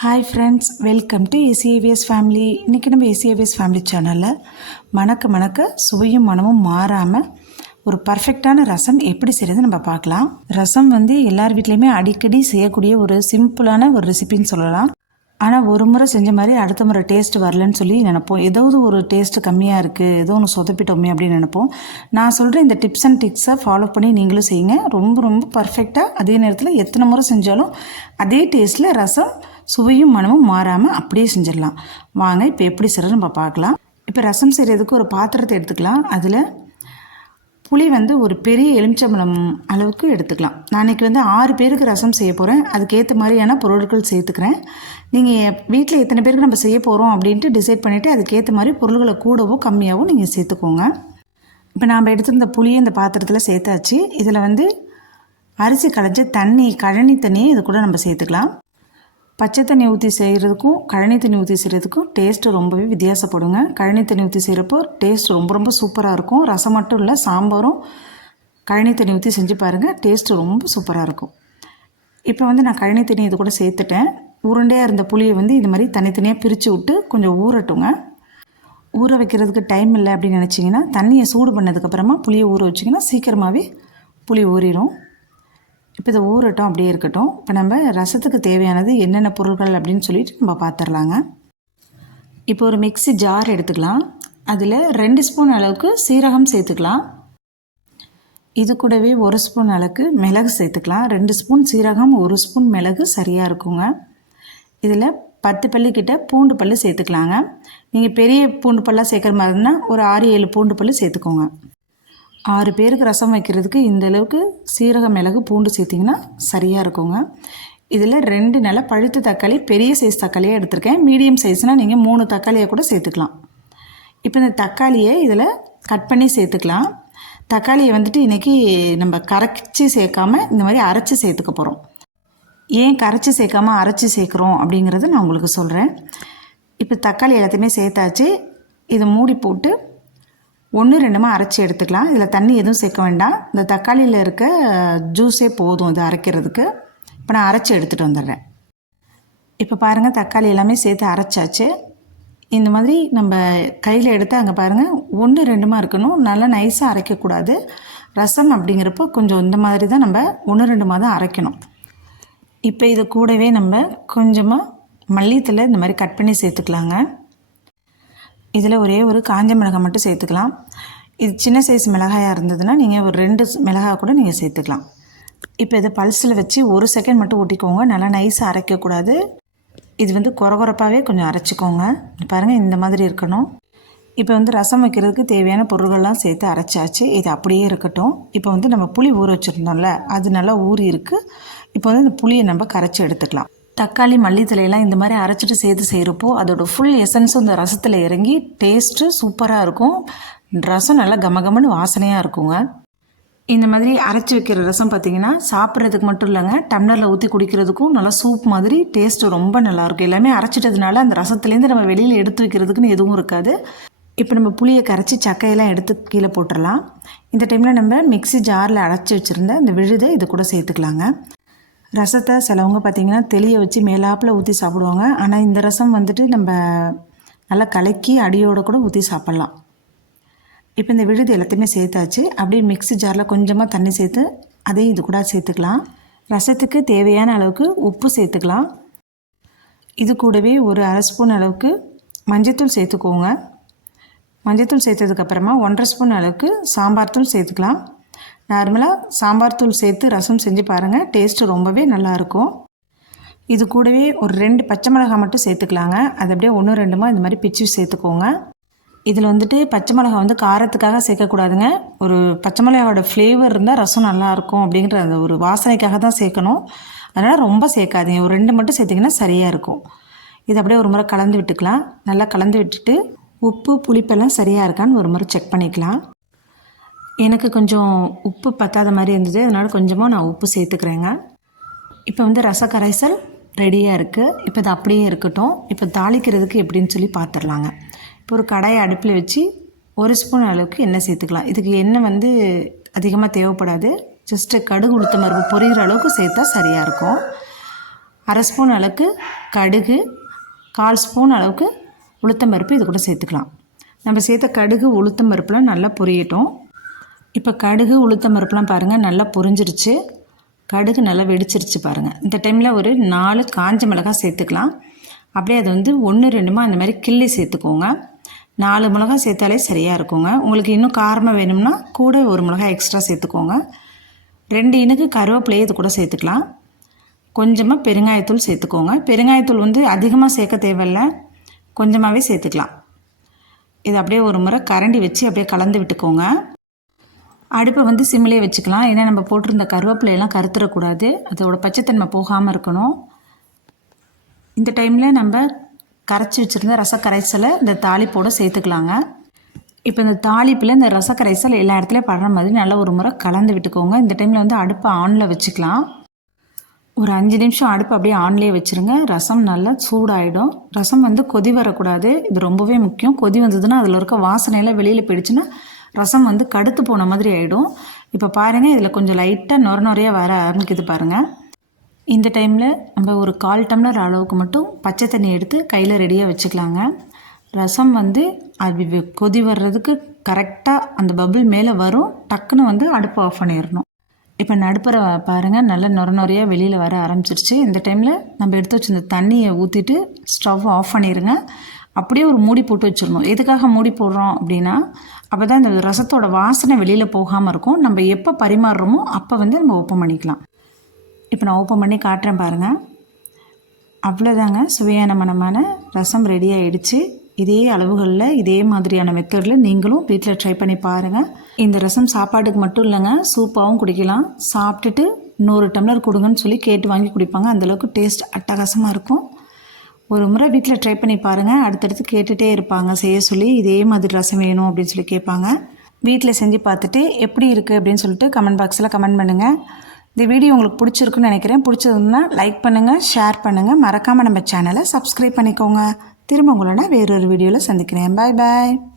Hi friends welcome to ECAVS family இன்றைக்கி நம்ம இசிஏவிஎஸ் family சேனலில் மணக்க மணக்க சுவையும் மனமும் மாறாமல் ஒரு பர்ஃபெக்டான ரசம் எப்படி செய்கிறது நம்ம பார்க்கலாம். ரசம் வந்து எல்லார் வீட்லேயுமே அடிக்கடி செய்யக்கூடிய ஒரு சிம்பிளான ஒரு ரெசிபின்னு சொல்லலாம். ஆனால் ஒரு முறை செஞ்ச மாதிரி அடுத்த முறை டேஸ்ட் வரலன்னு சொல்லி நினைப்போம். ஏதாவது ஒரு டேஸ்ட்டு கம்மியாக இருக்குது ஏதோ ஒன்று சொதப்பிட்டோமே அப்படின்னு நினைப்போம். நான் சொல்கிற இந்த டிப்ஸ் அண்ட் டிக்ஸை ஃபாலோ பண்ணி நீங்களும் செய்யுங்க. ரொம்ப ரொம்ப பர்ஃபெக்டாக அதே நேரத்தில் எத்தனை முறை செஞ்சாலும் அதே டேஸ்ட்டில் ரசம் சுவையும் மனமும் மாறாமல் அப்படியே செஞ்சிடலாம். வாங்க இப்போ எப்படி செய்கிறது நம்ம பார்க்கலாம். இப்போ ரசம் செய்கிறதுக்கு ஒரு பாத்திரத்தை எடுத்துக்கலாம். அதில் புளி வந்து ஒரு பெரிய எலுமிச்சம்பழம் அளவுக்கு எடுத்துக்கலாம். நான் இன்றைக்கி வந்து ஆறு பேருக்கு ரசம் செய்ய போகிறேன் அதுக்கேற்ற மாதிரியான பொருட்கள் சேர்த்துக்கிறேன். நீங்கள் வீட்டில் எத்தனை பேருக்கு நம்ம செய்ய போகிறோம் அப்படின்ட்டு டிசைட் பண்ணிவிட்டு அதுக்கேற்ற மாதிரி பொருள்களை கூடவோ கம்மியாகவும் நீங்கள் சேர்த்துக்கோங்க. இப்போ நாம் எடுத்திருந்த புளியை இந்த பாத்திரத்தில் சேர்த்தாச்சு. இதில் வந்து அரிசி களைஞ்ச தண்ணி கழனி தண்ணியை இது கூட நம்ம சேர்த்துக்கலாம். பச்சை தண்ணி ஊற்றி செய்கிறதுக்கும் கழனி தண்ணி ஊற்றி செய்கிறதுக்கும் டேஸ்ட்டு ரொம்பவே வித்தியாசப்படுங்க. கழனி தண்ணி ஊற்றி செய்கிறப்போ டேஸ்ட் ரொம்ப ரொம்ப சூப்பராக இருக்கும். ரசம் மட்டும் இல்லை சாம்பாரும் கழனி தண்ணி ஊற்றி செஞ்சு பாருங்கள் டேஸ்ட்டு ரொம்ப சூப்பராக இருக்கும். இப்போ வந்து நான் கழனி தண்ணி இது கூட சேர்த்துட்டேன். உருண்டையாக இருந்த புளியை வந்து இது மாதிரி தனித்தனியாக பிரித்து விட்டு கொஞ்சம் ஊறட்டுங்க. ஊற வைக்கிறதுக்கு டைம் இல்லை அப்படின்னு நினச்சிங்கன்னா தண்ணியை சூடு பண்ணதுக்கப்புறமா புளியை ஊற வச்சிங்கன்னா சீக்கிரமாகவே புளி ஊறிடும் இப்போ இதை ஊறட்டும் அப்படியே இருக்கட்டும். இப்போ நம்ம ரசத்துக்கு தேவையானது என்னென்ன பொருட்கள் அப்படின்னு சொல்லிட்டு நம்ம பார்த்துடலாங்க. இப்போ ஒரு மிக்ஸி ஜார் எடுத்துக்கலாம். அதில் ரெண்டு ஸ்பூன் அளவுக்கு சீரகம் சேர்த்துக்கலாம். இது கூடவே ஒரு ஸ்பூன் அளவுக்கு மிளகு சேர்த்துக்கலாம். ரெண்டு ஸ்பூன் சீரகம் ஒரு ஸ்பூன் மிளகு சரியாக இருக்குங்க. இதில் பத்து பல்லு பூண்டு பல் சேர்த்துக்கலாங்க. நீங்கள் பெரிய பூண்டு பல்லாக சேர்க்குற மாதிரி இருந்தால் ஒரு ஆறு ஏழு பூண்டு பல்லு சேர்த்துக்கோங்க. ஆறு பேருக்கு ரசம் வைக்கிறதுக்கு இந்த அளவுக்கு சீரக மிளகு பூண்டு சேர்த்திங்கன்னா சரியாக இருக்குங்க. இதில் ரெண்டு நல்ல பழுத்த தக்காளி பெரிய சைஸ் தக்காளியாக எடுத்திருக்கேன். மீடியம் சைஸ்னால் நீங்கள் மூணு தக்காளியை கூட சேர்த்துக்கலாம். இப்போ இந்த தக்காளியை இதில் கட் பண்ணி சேர்த்துக்கலாம். தக்காளியை வந்துட்டு இன்றைக்கி நம்ம கரைச்சி சேர்க்காம இந்த மாதிரி அரைச்சி சேர்த்துக்க போகிறோம் ஏன் கரைச்சி சேர்க்காம அரைச்சி சேர்க்குறோம் அப்படிங்கிறத நான் உங்களுக்கு சொல்கிறேன் இப்போ தக்காளி எல்லாத்தையுமே சேர்த்தாச்சு. இதை மூடி போட்டு ஒன்று ரெண்டுமா அரைச்சி எடுத்துக்கலாம். இதில் தண்ணி எதுவும் சேர்க்க வேண்டாம். இந்த தக்காளியில் இருக்க ஜூஸே போதும் இது அரைக்கிறதுக்கு. இப்போ நான் அரைச்சி எடுத்துகிட்டு வந்துடுறேன். இப்போ பாருங்கள் தக்காளி எல்லாமே சேர்த்து அரைச்சாச்சு. இந்த மாதிரி நம்ம கையில் எடுத்து அங்கே பாருங்கள் ஒன்று ரெண்டுமா இருக்கணும். நல்லா நைஸாக அரைக்கக்கூடாது ரசம் அப்படிங்கிறப்போ கொஞ்சம் இந்த மாதிரி தான் நம்ம ஒன்று ரெண்டுமா தான் அரைக்கணும். இப்போ இது கூடவே நம்ம கொஞ்சமாக மல்லித்தலை இந்த மாதிரி கட் பண்ணி சேர்த்துக்கலாங்க. இதில் ஒரே ஒரு காஞ்ச மிளகாய் மட்டும் சேர்த்துக்கலாம். இது சின்ன சைஸ் மிளகாயாக இருந்ததுன்னா நீங்கள் ஒரு ரெண்டு மிளகாய் கூட நீங்கள் சேர்த்துக்கலாம். இப்போ இதை பல்ஸில் வச்சு ஒரு செகண்ட் மட்டும் ஒட்டிக்கோங்க. நல்லா நைஸாக அரைக்கக்கூடாது. இது வந்து குறகுறப்பாகவே கொஞ்சம் அரைச்சிக்கோங்க. பாருங்கள் இந்த மாதிரி இருக்கணும். இப்போ வந்து ரசம் வைக்கிறதுக்கு தேவையான பொருள்கள்லாம் சேர்த்து அரைச்சாச்சு. இது அப்படியே இருக்கட்டும். இப்போ வந்து நம்ம புளி ஊற வச்சுருந்தோம்ல அது நல்லா ஊறி இருக்குது இப்போ வந்து இந்த புளியை நம்ம கரைச்சி எடுத்துக்கலாம். தக்காளி மல்லித்தலையெல்லாம் இந்த மாதிரி அரைச்சிட்டு சேர்த்து செய்கிறப்போ அதோட ஃபுல் எசன்ஸும் இந்த ரசத்தில் இறங்கி டேஸ்ட்டு சூப்பராக இருக்கும். ரசம் நல்லா கமகமன்னு வாசனையாக இருக்குங்க. இந்த மாதிரி அரைச்சி வைக்கிற ரசம் பார்த்திங்கன்னா சாப்பிட்றதுக்கு மட்டும் இல்லைங்க. டம்ளரில் ஊற்றி குடிக்கிறதுக்கும் நல்லா சூப் மாதிரி டேஸ்ட்டு ரொம்ப நல்லாயிருக்கும் எல்லாமே அரைச்சிட்டதுனால அந்த ரசத்துலேருந்து நம்ம வெளியில் எடுத்து வைக்கிறதுக்குன்னு எதுவும் இருக்காது. இப்போ நம்ம புளியை கரைச்சி சக்கையெல்லாம் எடுத்து கீழே போட்டுடலாம் இந்த டைமில் நம்ம மிக்ஸி ஜாரில் அரைச்சி வச்சுருந்த இந்த விழுதை இது கூட சேர்த்துக்கலாங்க. ரசத்தை சிலவங்க பார்த்திங்கன்னா தெளிய வச்சு மேலாப்பில் ஊற்றி சாப்பிடுவாங்க. ஆனால் இந்த ரசம் வந்துட்டு நம்ம நல்லா கலக்கி அடியோடு கூட ஊற்றி சாப்பிட்லாம். இப்போ இந்த விழுது எல்லாத்தையுமே சேர்த்தாச்சு. அப்படியே மிக்ஸி ஜாரில் கொஞ்சமாக தண்ணி சேர்த்து அதையும் இது கூட சேர்த்துக்கலாம். ரசத்துக்கு தேவையான அளவுக்கு உப்பு சேர்த்துக்கலாம். இது கூடவே ஒரு அரை ஸ்பூன் அளவுக்கு மஞ்சத்தூள் சேர்த்துக்கோங்க. மஞ்சத்தூள் சேர்த்ததுக்கப்புறமா ஒன்றரை ஸ்பூன் அளவுக்கு சாம்பார் தூள் சேர்த்துக்கலாம். நார்மலாக சாம்பார் தூள் சேர்த்து ரசம் செஞ்சு பாருங்கள் டேஸ்ட்டு ரொம்பவே நல்லாயிருக்கும் இது கூடவே ஒரு ரெண்டு பச்சை மிளகாய் மட்டும் சேர்த்துக்கலாங்க. அது அப்படியே ஒன்று ரெண்டுமா இந்த மாதிரி பிச்சு சேர்த்துக்கோங்க. இதில் வந்துட்டு பச்சை மிளகாய் வந்து காரத்துக்காக சேர்க்கக்கூடாதுங்க. ஒரு பச்சை மிளகாவோட ஃப்ளேவர் இருந்தால் ரசம் நல்லாயிருக்கும் அப்படிங்கிற அந்த ஒரு வாசனைக்காக தான் சேர்க்கணும். அதனால் ரொம்ப சேர்க்காதீங்க. ஒரு ரெண்டு மட்டும் சேர்த்திங்கன்னா சரியாக இருக்கும். இது அப்படியே ஒரு முறை கலந்து விட்டுக்கலாம். நல்லா கலந்து விட்டுட்டு உப்பு புளிப்பெல்லாம் சரியாக இருக்கான்னு ஒரு முறை செக் பண்ணிக்கலாம். எனக்கு கொஞ்சம் உப்பு பத்தாத மாதிரி இருந்தது அதனால் கொஞ்சமாக நான் உப்பு சேர்த்துக்கிறேங்க. இப்போ வந்து ரச கரைசல் ரெடியாக இருக்குது இப்போ இது அப்படியே இருக்கட்டும். இப்போ தாளிக்கிறதுக்கு எப்படின்னு சொல்லி பார்த்துடலாங்க இப்போ ஒரு கடாயை அடுப்பில் வச்சு ஒரு ஸ்பூன் அளவுக்கு எண்ணெய் சேர்த்துக்கலாம். இதுக்கு எண்ணெய் வந்து அதிகமாக தேவைப்படாது. ஜஸ்ட்டு கடுகு உளுத்த மருப்பு பொரியிற அளவுக்கு சேர்த்தா சரியாக இருக்கும். அரை ஸ்பூன் அளவுக்கு கடுகு கால் ஸ்பூன் அளவுக்கு உளுத்தம்பருப்பு இது கூட சேர்த்துக்கலாம். நம்ம சேர்த்த கடுகு உளுத்தம்பருப்புலாம் நல்லா பொரியட்டும். இப்போ கடுகு உளுத்தம் பருப்புலாம் பாருங்கள் நல்லா பொரிஞ்சிருச்சு. கடுகு நல்லா வெடிச்சிருச்சு பாருங்கள் இந்த டைமில் ஒரு நாலு காஞ்ச மிளகாய் சேர்த்துக்கலாம். அப்படியே அது வந்து ஒன்று ரெண்டுமா அந்த மாதிரி கிள்ளி சேர்த்துக்கோங்க. நாலு மிளகாய் சேர்த்தாலே சரியாக இருக்குங்க. உங்களுக்கு இன்னும் காரமாக வேணும்னா கூட ஒரு மிளகாய் எக்ஸ்ட்ரா சேர்த்துக்கோங்க. ரெண்டு இனுக்கு கருவேப்பிலையை இது கூட சேர்த்துக்கலாம். கொஞ்சமாக பெருங்காயத்தூள் சேர்த்துக்கோங்க. பெருங்காயத்தூள் வந்து அதிகமாக சேர்க்க தேவையில்ல. கொஞ்சமாகவே சேர்த்துக்கலாம். இது அப்படியே ஒரு முறை கரண்டி வச்சு அப்படியே கலந்து விட்டுக்கோங்க. அடுப்பை வந்து சிம்மிலே வச்சுக்கலாம். ஏன்னா நம்ம போட்டிருந்த கருவேப்பிலையெல்லாம் கருத்துறக்கூடாது. அதோட பச்சைத்தன்மை போகாமல் இருக்கணும். இந்த டைமில் நம்ம கரைச்சி வச்சுருந்த ரசக்கரைசலை இந்த தாளிப்போட சேர்த்துக்கலாங்க. இப்போ இந்த தாளிப்பில் இந்த ரசக்கரைசல் எல்லா இடத்துலையும் படுற மாதிரி நல்லா ஒரு முறை கலந்து விட்டுக்கோங்க. இந்த டைமில் வந்து அடுப்பை ஆனில் வச்சுக்கலாம். ஒரு அஞ்சு நிமிஷம் அடுப்பு அப்படியே ஆன்லேயே வச்சுருங்க. ரசம் நல்லா சூடாயிடும். ரசம் வந்து கொதி வரக்கூடாது. இது ரொம்பவே முக்கியம். கொதி வந்ததுன்னா அதில் இருக்க வாசனையெல்லாம் வெளியில் போயிடுச்சுன்னா ரசம் வந்து கடுத்து போன மாதிரி ஆகிடும் இப்போ பாருங்கள் இதில் கொஞ்சம் லைட்டாக நொர நொறையாக வர ஆரம்பிக்குது பாருங்கள் இந்த டைமில் நம்ம ஒரு கால் டம்ளர் அளவுக்கு மட்டும் பச்சை தண்ணி எடுத்து கையில் ரெடியாக வச்சுக்கலாங்க. ரசம் வந்து அது கொதி வர்றதுக்கு கரெக்டாக அந்த பபுள் மேலே வரும். டக்குன்னு வந்து அடுப்பு ஆஃப் பண்ணிடணும். இப்போ நடுப்புற பாருங்கள் நல்லா நொர நொறையாக வெளியில் வர ஆரம்பிச்சிருச்சு. இந்த டைமில் நம்ம எடுத்து வச்சிருந்த தண்ணியை ஊற்றிட்டு ஸ்டவ் ஆஃப் பண்ணிடுங்க அப்படியே ஒரு மூடி போட்டு வச்சிடணும். எதுக்காக மூடி போடுறோம் அப்படின்னா அப்போ தான் இந்த ரசத்தோட வாசனை வெளியில் போகாமல் இருக்கும். நம்ம எப்போ பரிமாறுறோமோ அப்போ வந்து நம்ம ஓப்பன் பண்ணிக்கலாம். இப்போ நான் ஓப்பன் பண்ணி காட்டுறேன் பாருங்கள் அவ்வளோதாங்க சுவையான மனமான ரசம் ரெடி ஆகிடுச்சு இதே அளவுகளில் இதே மாதிரியான மெத்தடில் நீங்களும் வீட்டில் ட்ரை பண்ணி பாருங்கள் இந்த ரசம் சாப்பாட்டுக்கு மட்டும் இல்லைங்க. சூப்பாகவும் குடிக்கலாம். சாப்பிட்டுட்டு இன்னொரு டம்ளர் கொடுங்கன்னு சொல்லி கேட்டு வாங்கி குடிப்பாங்க. அந்தளவுக்கு டேஸ்ட் அட்டகாசமாக இருக்கும். ஒரு முறை வீட்டில் ட்ரை பண்ணி பாருங்கள் அடுத்தடுத்து கேட்டுகிட்டே இருப்பாங்க. செய்ய சொல்லி இதே மாதிரி ரசம் வேணும் அப்படின்னு சொல்லி கேட்பாங்க. வீட்டில் செஞ்சு பார்த்துட்டு எப்படி இருக்குது அப்படின்னு சொல்லிட்டு கமெண்ட் பாக்ஸில் கமெண்ட் பண்ணுங்கள் இந்த வீடியோ உங்களுக்கு பிடிச்சிருக்குன்னு நினைக்கிறேன். பிடிச்சதுன்னா லைக் பண்ணுங்கள் ஷேர் பண்ணுங்கள் மறக்காமல் நம்ம சேனலை சப்ஸ்கிரைப் பண்ணிக்கோங்க. திரும்ப உங்களை நான் வேறொரு வீடியோவில் சந்திக்கிறேன். பாய் பாய்